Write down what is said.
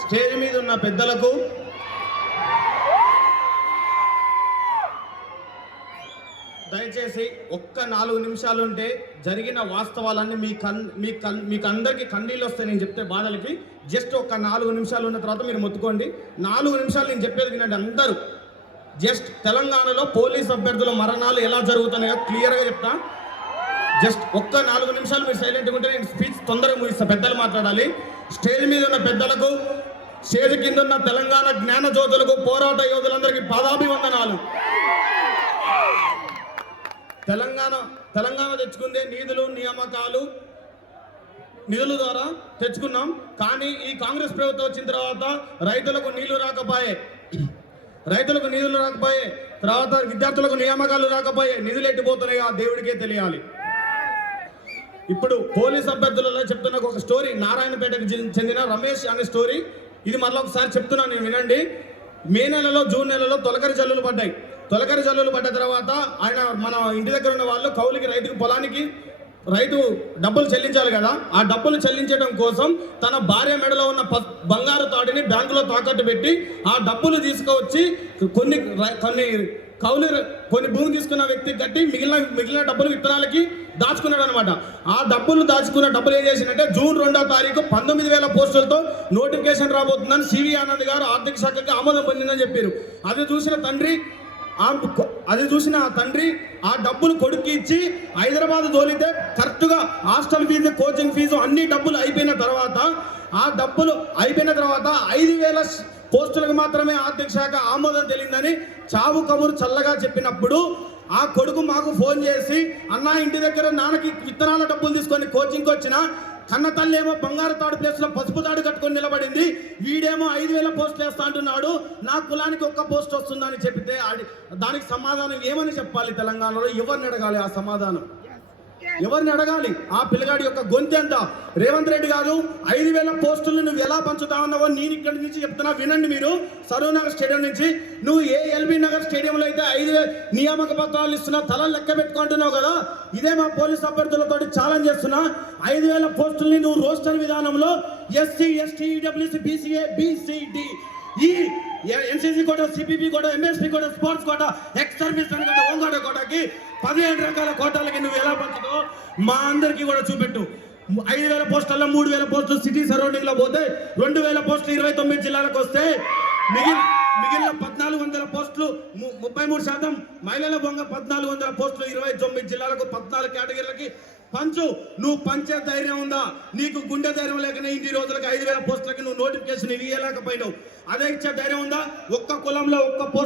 Stage మీద ఉన్న పెద్దలకు, దయచేసి ఒక్క 4 నిమిషాలు ఉంటే జరిగిన వాస్తవాలన్నీ మీకు అందరికీ కన్నీళ్ళు వస్తాయి. నేను చెప్తే బాధలకి జస్ట్ ఒక్క 4 నిమిషాలు ఉన్న తర్వాత మీరు మొత్తుకోండి. 4 నిమిషాలు నేను చెప్పేది వినండి అందరూ. జస్ట్ తెలంగాణలో పోలీస్ అభ్యర్థుల మరణాలు ఎలా జరుగుతున్నాయో క్లియర్గా చెప్తా. జస్ట్ ఒక్క 4 నిమిషాలు మీరు సైలెంట్గా ఉంటే నేను స్పీచ్ తొందరగా ముగిస్తా. పెద్దలు మాట్లాడాలి. స్టేజ్ మీద ఉన్న పెద్దలకు, స్టేజ్ కింద ఉన్న తెలంగాణ జ్ఞాన జ్యోతులకు, పోరాట యోధులందరికీ పాదాభివందనాలు. తెలంగాణ తెచ్చుకుందే నిధుల ద్వారా తెచ్చుకున్నాం. కానీ ఈ కాంగ్రెస్ ప్రభుత్వం వచ్చిన తర్వాత రైతులకు నీళ్లు రాకపోయే, తర్వాత విద్యార్థులకు నియామకాలు రాకపోయే, నిధులు ఎట్టిపోతున్నాయి ఆ దేవుడికే తెలియాలి. ఇప్పుడు పోలీస్ అభ్యర్థులలో చెప్తున్న ఒక స్టోరీ, నారాయణపేటకు చెందిన రమేష్ అనే స్టోరీ. ఇది మళ్ళీ ఒకసారి చెప్తున్నాను, నేను వినండి. మే నెలలో, జూన్ నెలలో తొలకరి జల్లులు పడ్డాయి. తొలకరి జల్లులు పడ్డ తర్వాత మన ఇంటి దగ్గర ఉన్న వాళ్ళు కౌలుకి పొలానికి రైతు డబ్బులు చెల్లించాలి కదా. ఆ డబ్బులు చెల్లించడం కోసం తన భార్య మెడలో ఉన్న బంగారు తాడిని బ్యాంకులో తాకట్టు పెట్టి ఆ డబ్బులు తీసుకువచ్చి కొన్ని భూమి తీసుకున్న వ్యక్తికి కట్టి మిగిలిన డబ్బులు విత్తనాలకి దాచుకున్నాడు అనమాట. ఆ దాచుకున్న డబ్బులు ఏం చేసిందంటే జూన్ 2వ తారీఖు 19,000 పోస్టులతో నోటిఫికేషన్ రాబోతుందని సివి ఆనంద్ గారు ఆర్థిక శాఖకి ఆమోదం పొందిందని చెప్పారు. అది చూసిన ఆ తండ్రి ఆ డబ్బులు కొడుకు ఇచ్చి హైదరాబాద్ తోలితే కరెక్ట్గా హాస్టల్ ఫీజు, కోచింగ్ ఫీజు అన్ని డబ్బులు అయిపోయిన తర్వాత 5,000 పోస్టులకు మాత్రమే ఆర్థిక శాఖ ఆమోదం తెలియదని చావు కబురు చల్లగా చెప్పినప్పుడు ఆ కొడుకు మాకు ఫోన్ చేసి, అన్న ఇంటి దగ్గర నాన్నకి విత్తనాల డబ్బులు తీసుకొని కోచింగ్కి వచ్చిన కన్న తల్లి ఏమో బంగారు తాడు ప్లేస్లో పసుపు తాడు కట్టుకొని నిలబడింది, వీడేమో 5,000 పోస్టులు వేస్తా అంటున్నాడు, నా కులానికి 1 పోస్ట్ వస్తుందని చెప్తే దానికి సమాధానం ఏమని చెప్పాలి? తెలంగాణలో ఎవరిని అడగాలి? ఆ సమాధానం ఎవరిని అడగాలి? ఆ పిల్లగాడి యొక్క గొంతు ఎంత? రేవంత్ రెడ్డి గారు 5,000 పోస్టులను నువ్వు ఎలా పంచుతా ఉన్నావో నేను ఇక్కడి నుంచి చెప్తున్నా, వినండి మీరు. సరూర్ నగర్ స్టేడియం నుంచి నువ్వు ఎల్బీ నగర్ స్టేడియంలో అయితే 5,000 నియామక పత్రాలు ఇస్తున్నా, తల లెక్క పెట్టుకుంటున్నావు కదా. ఇదే మా పోలీస్ అభ్యర్థులతో ఛాలెంజ్ చేస్తున్నా, 5,000 పోస్టుల్ని నువ్వు రోస్టర్ విధానంలో SC, ST, EWS, BCA, BCD, ఈ NCC quota, CPP quota, MSP quota, sports quota, ex service quota, home guard కోటకి 17 రకాల కోటాలకి నువ్వు ఎలా పంచుతావు మా అందరికీ కూడా చూపెట్టు. 5,000 పోస్టుల్లో 3,000 పోస్టులు సిటీ సరౌండింగ్ లో పోతే 2,000 పోస్టులు 29 జిల్లాలకు వస్తే మిగిలిన 1,400 పోస్టులు 33% మహిళల బొంగ 1,400 పోస్టులు 29 జిల్లాలకు 14 కేటగిరీలకి పంచు. నువ్వు పంచే ధైర్యం ఉందా? నీకు గుండె ధైర్యం లేకనే ఇన్ని రోజులకి 5,000 పోస్టులకి నువ్వు నోటిఫికేషన్ ఇవ్వలేకపోయినావు. అదే ఇచ్చే ధైర్యం ఉందా? ఒక్క కులంలో 1 పోస్ట్